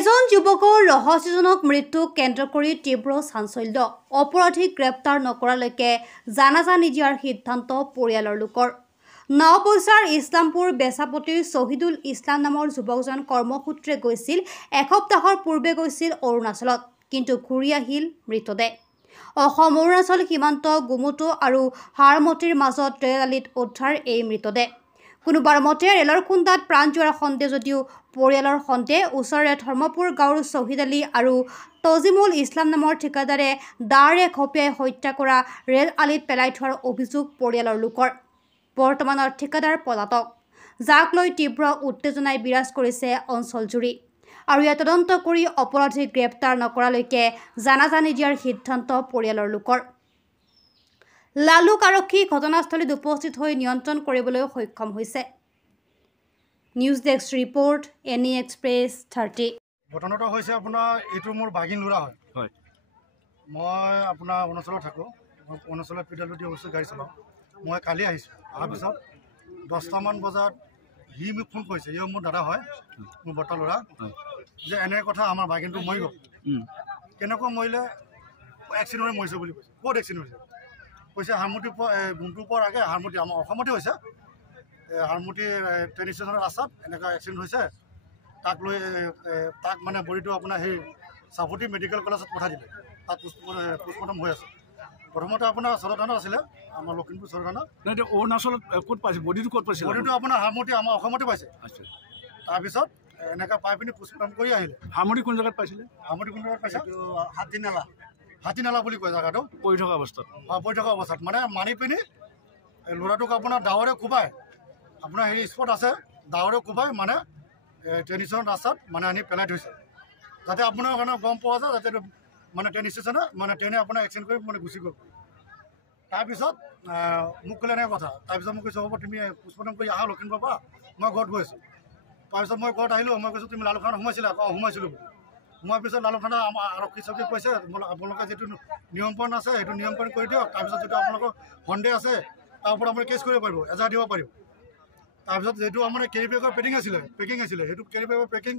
এজন যুৱকৰ ৰহস্যজনক মৃত্যুক কেন্দ্ৰ কৰি তীব্ৰ চাঞ্চল্য অপৰাধীক গ্ৰেপ্তাৰ নকৰালৈকে জানাজা নিদিয়াৰ সিদ্ধান্ত পৰিয়ালৰ লোকৰ নৱপইচাৰ ইছলামপুৰ বেচাপতিৰ শহীদুল ইছলাম নামৰ যুৱকজন কৰ্মসূত্ৰে গৈছিল এসপ্তাহৰ পূৰ্বে গৈছিল অৰুণাচলত কিন্তু ঘূৰি আহিল মৃতদেহ অসম অৰুণাচল সীমান্ত গুমুটো আৰু হাৰমতিৰ মাজত ৰেল আলিত উদ্ধাৰ এই মৃতদেহ কোনোবাৰ মতে ৰেলৰ খুন্দাত প্ৰাণ যোৱাৰ সন্দেহ যদিও পৰিয়ালৰ সন্দেহ ওচৰৰে ধৰ্মপুৰ গাঁৱৰ শহীদ আলী আৰু তজিমুল ইছলাম নামৰ ঠিকাদাৰে দাৰে খপিয়াই হত্যা কৰা ৰেল আলিত পেলাই থোৱাৰ অভিযোগ পৰিয়ালৰ লোকৰ বৰ্তমানৰ ঠিকাদাৰ পলাতক যাক লৈ তীব্ৰ উত্তেজনাই বিৰাজ কৰিছে অঞ্চলজুৰি আৰু ইয়াত তদন্ত কৰি অপৰাধীক গ্ৰেপ্তাৰ নকৰালৈকে জানাজা নিদিয়াৰ সিদ্ধান্ত পৰিয়ালৰ লোকৰ লালুক আৰক্ষী ঘটনাস্থলীত উপস্থিত হৈ নিয়ন্ত্ৰণ কৰিবলৈ সক্ষম হৈছে news desk report any express 30 ঘটনাটো হৈছে আপোনাৰ এইটো মোৰ ভাগিন লৰা হয় মই আপোনাৰ অৰুণাচলত থাকোঁ অৰুণাচলত পিডাব্লিউডি অফিচত গাড়ী চলাওঁ মই কালি আহিছোঁ অহাৰ পিছত 10টামান বজাত সি মোক ফোন কৰিছে ইও মোৰ দাদা হয় মোৰ বৰ্তা ল'ৰা যে এনে কথা আমাৰ ভাগিনটো মৰি গ'ল কেনেকুৱা মৰিলে এক্সিডেণ্টত মৰিছে বুলি কৈছে ক'ত এক্সিডেণ্ট হৈছে কৈছে হাৰমতি গুমটোৰ পৰা আগে হাৰমতি আমাৰ অসমতে হৈছে হাৰমতি ট্ৰেইন ষ্টেচনৰ ৰাস্তাত এনেকুৱা এক্সিডেণ্ট হৈছে তাক লৈ তাক মানে বডিটো আপোনাৰ সেই চাপতি মেডিকেল কলেজত পঠাই দিলে তাত পোষ্টমৰ্টম হৈ আছে প্ৰথমতে আপোনাৰ চৰথানা আছিলে আমাৰ লখিমপুৰ চৰথানা অৰুণাচলত ক'ত পাইছে বডিটো ক'ত পাইছে বডিটো আপোনাৰ হাৰমতি আমাৰ অসমতে পাইছে তাৰপিছত এনেকুৱা পাই পিনি পোষ্টমৰ্টম কৰি আহিলে হাৰমতি কোন জেগাত পাইছিলে হাৰমতি কোন জেগাত পাইছে হাতীনালা বুলি কয় জেগাটো পৰি থকা অৱস্থাত পৰি থকা অৱস্থাত মানে মাৰি পিনি ল'ৰাটোক আপোনাৰ ডাৱৰে কোবাই আপোনাৰ হেৰি স্পট আছে ডাৱৰে কোবাই মানে ট্ৰেইন ষ্টেচনৰ ৰাস্তাত মানে আনি পেলাই থৈছে যাতে আপোনাৰ কাৰণে গম পোৱা যায় যাতে মানে ট্ৰেইন ষ্টেচনে মানে ট্ৰেইনে আপোনাৰ এক্সিডেণ্ট কৰি মানে গুচি গ'ল তাৰপিছত মোক ক'লে এনেকৈ কথা তাৰপিছত মোক কৈছে হ'ব তুমি পোষ্টমৰ্টম কৰি আহা লখিমপুৰৰ পৰা মই ঘৰত গৈ আছোঁ তাৰপিছত মই ঘৰত আহিলোঁ মই কৈছোঁ তুমি লালুকখানাত সোমাইছিলা আকৌ সোমাইছিলোঁ সোমোৱাৰ পিছত লালুকখানা আমাৰ আৰক্ষী চকীত কৈছে আপোনালোকে যিটো নিয়মকৰণ আছে সেইটো নিয়মকৰণ কৰি দিয়ক তাৰপিছত যিটো আপোনালোকৰ সন্দেহ আছে তাৰ ওপৰত আপুনি কেছ কৰিব পাৰিব এজাহাৰ দিব পাৰিব তাৰপিছত যিটো আমাৰ কেৰি বেগৰ পেকিং আছিলে সেইটো কেৰি বেগৰ পেকিং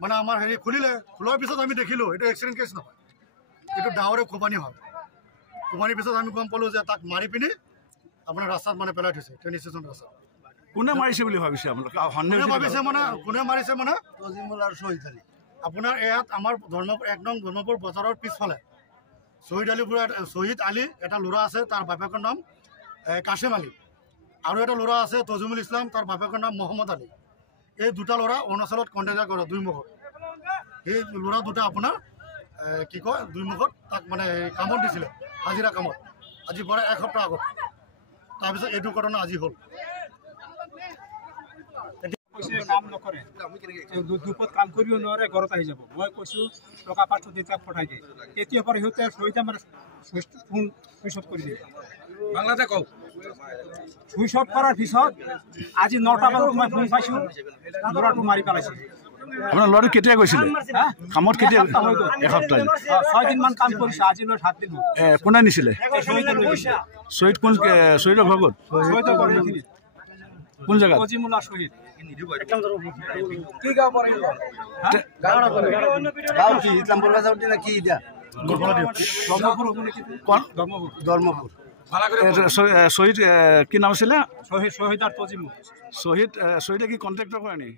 মানে আমাৰ হেৰি খুলিলে খোলাৰ পিছত আমি দেখিলোঁ এইটো এক্সিডেণ্ট কেছ নহয় এইটো ডাৱৰে কোম্পানী হয় কোম্পানীৰ পিছত আমি গম পালোঁ যে তাক মাৰি পিনি আপোনাৰ ৰাস্তাত মানে পেলাই থৈছে ট্ৰেইন ষ্টেচন ৰাস্তাত কোনে মাৰিছে বুলি ভাবিছে আপোনালোকে ভাবিছে মানে কোনে মাৰিছে মানে তজিমুল আৰু শহীদ আলী আপোনাৰ ইয়াত আমাৰ ধৰ্মপুৰ বজাৰৰ পিছফালে শহীদ আলী এটা ল'ৰা আছে তাৰ বাপেকৰ নাম কাছিম আলী আৰু এটা ল'ৰা আছে তজিমুল ইছলাম তাৰ বাপেকৰ নাম মহম্মদ আলী এই দুটা ল'ৰা অৰুণাচলত কণ্টেক্ট কৰে দুইমুখত সেই ল'ৰা দুটা আপোনাৰ কি কয় দুইমুখত তাক মানে কামত দিছিলে হাজিৰা কামত আজি পৰা এসপ্তাহ আগত তাৰপিছত এইটো ঘটনা আজি হ'ল কাম নকৰে দুপত কাম কৰিব নোৱাৰে ঘৰত আহি যাব মই কৈছোঁ টকা 500 দি তাক পঠাই দিয়ে তেতিয়াৰ পৰা সিহঁতে সৈতে মানে ফোন সুইচ অফ কৰি দিয়ে বাংলাতে কওঁ সুইচ অফ কৰাৰ পিছত আজি 9টা বজাত মই ফোন পাইছোঁ ল'ৰাটো মাৰি পেলাইছে আপোনাৰ ল'ৰাটো কেতিয়া গৈছিলে কামত কেতিয়া এসপ্তাহ 6 দিনমান কাম কৰিছে আজি লৈ 7 দিন কোনে নিছিলে শহীদ কোন শহীদৰ ঘৰ ক'ত কোন জেগাত তজিমুল্লাহ শহীদ কি গাঁও পৰে গাঁও কি ইছলামপুৰ বাজাৰতে না কি দিয়া ধৰ্মপুৰ শহীদ কি নাম আছিলে শহীদ আৰু তজিমুল শহীদে কি কণ্ট্ৰেক্টৰ কৰে নেকি